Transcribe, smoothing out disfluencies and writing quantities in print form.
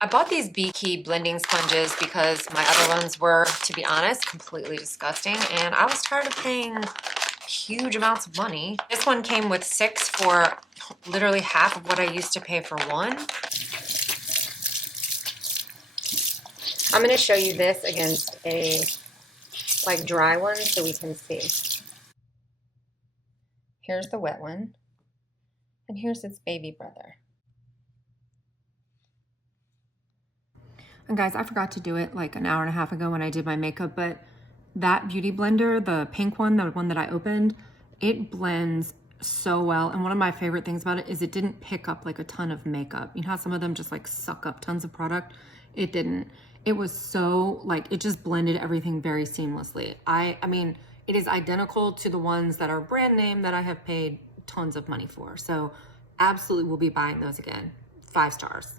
I bought these Beakey blending sponges because my other ones were, to be honest, completely disgusting, and I was tired of paying huge amounts of money. This one came with 6 for literally half of what I used to pay for one. I'm going to show you this against a like dry one so we can see. Here's the wet one, and here's its baby brother. And guys, I forgot to do it like an hour and a half ago when I did my makeup, but that beauty blender, the pink one, the one that I opened, it blends so well. And one of my favorite things about it is it didn't pick up like a ton of makeup. You know how some of them just like suck up tons of product? It didn't. It was so like, it just blended everything very seamlessly. I mean, it is identical to the ones that are brand name that I have paid tons of money for. So absolutely will be buying those again. 5 stars.